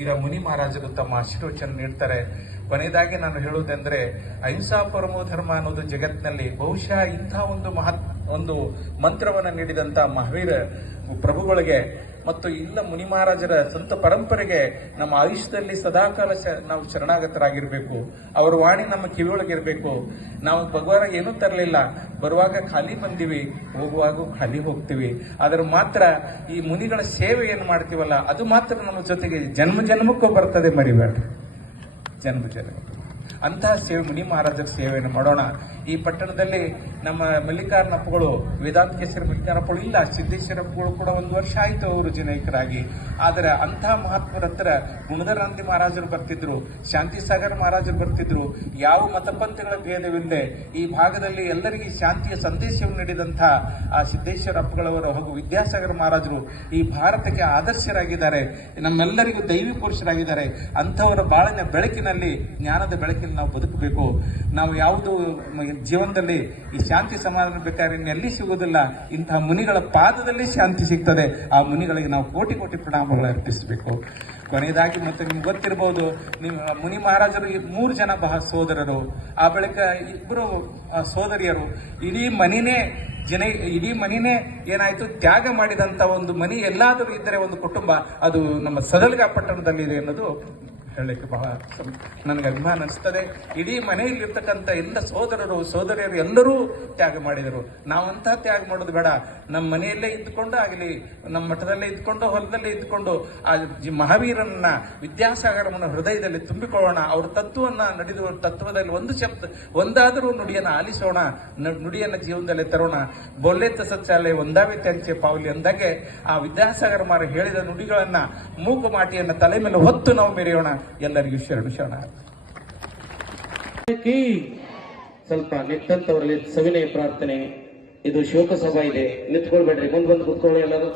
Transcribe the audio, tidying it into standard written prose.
ಈಗ ಮುನಿ ಮಹಾರಾಜರು ತಮ್ಮ ಆಶೀರ್ವಚನ ನೀಡ್ತಾರೆ. ಕೊನೆಯದಾಗಿ ನಾನು ಹೇಳುವುದೆಂದ್ರೆ, ಅಹಿಂಸಾ ಪರಮೋ ಧರ್ಮ ಅನ್ನೋದು ಜಗತ್ತಿನಲ್ಲಿ ಬಹುಶಃ ಇಂಥ ಒಂದು ಮಂತ್ರವನ್ನು ನೀಡಿದಂತ ಮಹಾವೀರ ಪ್ರಭುಗಳಿಗೆ ಮತ್ತು ಇಲ್ಲ ಮುನಿ ಮಹಾರಾಜರ ಸಂತ ಪರಂಪರೆಗೆ ನಮ್ಮ ಆಯುಷ್ಯದಲ್ಲಿ ಸದಾಕಾಲ ನಾವು ಶರಣಾಗತರಾಗಿರ್ಬೇಕು. ಅವರ ವಾಣಿ ನಮ್ಮ ಕಿವಿಯೊಳಗಿರ್ಬೇಕು. ನಾವು ಭಗವಾನ ಏನೂ ತರಲಿಲ್ಲ, ಬರುವಾಗ ಖಾಲಿ ಬಂದಿವಿ, ಹೋಗುವಾಗ ಖಾಲಿ ಹೋಗ್ತೀವಿ. ಆದ್ರೆ ಮಾತ್ರ ಈ ಮುನಿಗಳ ಸೇವೆ ಏನು ಮಾಡ್ತೀವಲ್ಲ, ಅದು ಮಾತ್ರ ನಮ್ಮ ಜೊತೆಗೆ ಜನ್ಮ ಜನ್ಮಕ್ಕೂ ಬರ್ತದೆ, ಮರಿಬೇಡ್ರಿ. ಜನ್ಮ ಅಂತಹ ಸೇವೆ, ಮುನಿ ಮಹಾರಾಜರ ಸೇವೆಯನ್ನು ಮಾಡೋಣ. ಈ ಪಟ್ಟಣದಲ್ಲಿ ನಮ್ಮ ಮಲ್ಲಿಕಾರ್ನಪ್ಪಗಳು, ವೇದಾಂತ ಕೇಸರಿ ಮಲ್ಲಿಕಾರ್ನಪ್ಪಗಳು ಇಲ್ಲ, ಸಿದ್ದೇಶ್ವರಪ್ಪಗಳು ಕೂಡ 1 ವರ್ಷ ಆಯಿತು ಅವರು ಜನೈಕರಾಗಿ. ಆದರೆ ಅಂತಹ ಮಹಾತ್ಮರ ಹತ್ರ ಗುಣಧರಾನಂದಿ ಮಹಾರಾಜರು ಬರ್ತಿದ್ರು, ಶಾಂತಿ ಸಾಗರ ಮಹಾರಾಜರು ಬರ್ತಿದ್ರು. ಯಾವ ಮತಪಂಥಗಳ ಭೇದವಿಲ್ಲದೆ ಈ ಭಾಗದಲ್ಲಿ ಎಲ್ಲರಿಗೆ ಶಾಂತಿಯ ಸಂದೇಶವನ್ನು ನೀಡಿದಂತಹ ಆ ಸಿದ್ದೇಶ್ವರಪ್ಪಗಳವರು ಹಾಗೂ ವಿದ್ಯಾಸಾಗರ ಮಹಾರಾಜರು ಈ ಭಾರತಕ್ಕೆ ಆದರ್ಶರಾಗಿದ್ದಾರೆ, ನಮ್ಮೆಲ್ಲರಿಗೂ ದೈವಿ ಪುರುಷರಾಗಿದ್ದಾರೆ. ಅಂಥವರ ಬಾಳಿನ ಬೆಳಕಿನಲ್ಲಿ, ಜ್ಞಾನದ ಬೆಳಕಿನಲ್ಲಿ ನಾವು ಬದುಕಬೇಕು. ನಾವು ಯಾವುದು ಜೀವನದಲ್ಲಿ ಈ ಶಾಂತಿ ಸಮಾಧಾನ ಬೇಕಾದ್ರೆ ಎಲ್ಲಿ ಸಿಗುವುದಿಲ್ಲ, ಇಂತಹ ಮುನಿಗಳ ಪಾದದಲ್ಲಿ ಶಾಂತಿ ಸಿಗ್ತದೆ. ಆ ಮುನಿಗಳಿಗೆ ನಾವು ಕೋಟಿ ಕೋಟಿ ಪ್ರಣಾಮಗಳು ಅರ್ಪಿಸಬೇಕು. ಕೊನೆಯದಾಗಿ ಮತ್ತೆ ನಿಮ್ಗೆ ಗೊತ್ತಿರಬಹುದು, ಮುನಿ ಮಹಾರಾಜರು 3 ಜನ ಸೋದರರು, ಆ ಬಳಿಕ 2 ಸೋದರಿಯರು. ಇಡೀ ಮನಿನೇ ಏನಾಯ್ತು, ತ್ಯಾಗ ಮಾಡಿದಂತ ಒಂದು ಮನಿ ಎಲ್ಲಾದರೂ ಇದ್ದರೆ ಒಂದು ಕುಟುಂಬ, ಅದು ನಮ್ಮ ಸದಲಗ ಪಟ್ಟಣದಲ್ಲಿ ಇದೆ ಅನ್ನೋದು ಹೇಳಲಿಕ್ಕೆ ಬಹಳ ನನಗೆ ಅಭಿಮಾನ ಅನಿಸ್ತದೆ. ಇಡೀ ಮನೆಯಲ್ಲಿರ್ತಕ್ಕಂಥ ಎಲ್ಲ ಸೋದರರು ಸೋದರಿಯರು ಎಲ್ಲರೂ ತ್ಯಾಗ ಮಾಡಿದರು. ನಾವಂತಹ ತ್ಯಾಗ ಮಾಡೋದು ಬೇಡ. ನಮ್ಮ ಮನೆಯಲ್ಲೇ ಇದ್ದುಕೊಂಡು ಆಗಲಿ, ನಮ್ಮ ಮಠದಲ್ಲೇ ಇದ್ಕೊಂಡು, ಹೊಲದಲ್ಲೇ ಇದ್ದುಕೊಂಡು ಆ ಮಹಾವೀರನ್ನ, ವಿದ್ಯಾಸಾಗರನ ಹೃದಯದಲ್ಲಿ ತುಂಬಿಕೊಳ್ಳೋಣ. ಅವ್ರ ತತ್ವವನ್ನ ನಡೆದು ತತ್ವದಲ್ಲಿ ಒಂದಾದರೂ ನುಡಿಯನ್ನು ಆಲಿಸೋಣ, ನುಡಿಯನ್ನು ಜೀವನದಲ್ಲಿ ತರೋಣ. ಬೋಲ್ಲೆತ್ತ ಸಚ್ಚಾಲೆ ಒಂದಾವೆ ತಂಚೆ ಪಾವಲಿ ಅಂದಾಗೆ ಆ ವಿದ್ಯಾಸಾಗರ ಮಾರ ಹೇಳಿದ ನುಡಿಗಳನ್ನ, ಮೂಗು ಮಾಟಿಯನ್ನ ತಲೆ ಮೇಲೆ ಹೊತ್ತು ನಾವು ಮೆರೆಯೋಣ. ಎಲ್ಲರಿಗೂ ಶರಣ. ಸ್ವಲ್ಪ ನಿಂತಂತವರಲ್ಲಿ ಸವಿನಯ ಪ್ರಾರ್ಥನೆ. ಇದು ಶೋಕ ಸಭಾ ಇದೆ, ನಿಂತ್ಕೊಳ್ಬೇಡ್ರಿ, ಮುಂದೆ ಬಂದು ಕೂತ್ಕೊಳ್ಳಿ ಎಲ್ಲರೂ.